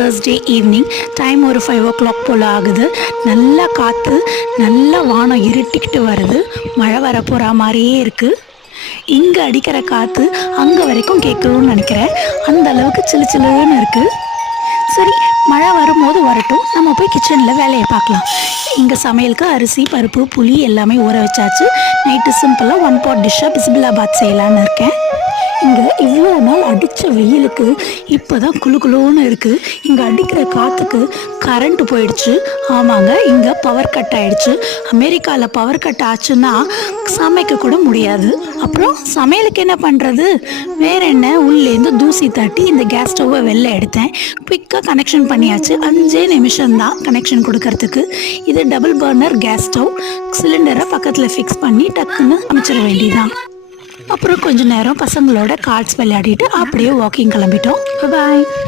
Thursday evening. Time ஒரு 5 o'clock போல் ஆகுது. நல்லா காற்று, நல்லா வானம் இருட்டிக்கிட்டு வருது. மழை வர போகிற மாதிரியே இருக்குது. இங்கே அடிக்கிற காற்று அங்கே வரைக்கும் கேட்கணும்னு நினைக்கிறேன். அந்த அளவுக்கு சிலு சிலுன்னு இருக்குது. சரி, மழை வரும்போது வரட்டும், நம்ம போய் கிச்சனில் வேலையை பார்க்கலாம். இங்கே சமையலுக்கு அரிசி, பருப்பு, புளி எல்லாமே ஊற வச்சாச்சு. நைட்டு சிம்பிளாக 1 pot டிஷ்ஷாக பிஸ்பிலாபாத் செய்யலான்னு இருக்கேன். இங்கே இவ்வளோ நாள் அடித்த வெயிலுக்கு இப்போ தான் குளு குளுன்னு இருக்குது. இங்கே அடிக்கிற காற்றுக்கு கரண்ட்டு போயிடுச்சு. ஆமாங்க, இங்கே பவர் கட் ஆகிடுச்சு. அமெரிக்காவில் பவர் கட் ஆச்சுன்னா சமைக்க கூட முடியாது. அப்புறம் சமையலுக்கு என்ன பண்ணுறது? வேற என்ன, உள்ளேருந்து தூசி தட்டி இந்த கேஸ் ஸ்டவ்வை வெளில எடுத்தேன். குவிக்காக கனெக்ஷன் பண்ணியாச்சு. 5 நிமிஷம்தான் கனெக்ஷன் கொடுக்கறதுக்கு. இது டபுள் பர்னர் கேஸ் ஸ்டவ். சிலிண்டரை பக்கத்தில் ஃபிக்ஸ் பண்ணி டக்குன்னு அமைச்சிட வேண்டியதான். அப்புறம் கொஞ்ச நேரம் பசங்களோட கார்ட்ஸ் விளையாடிட்டு அப்படியே வாக்கிங் கிளம்பிட்டோம். பாய்.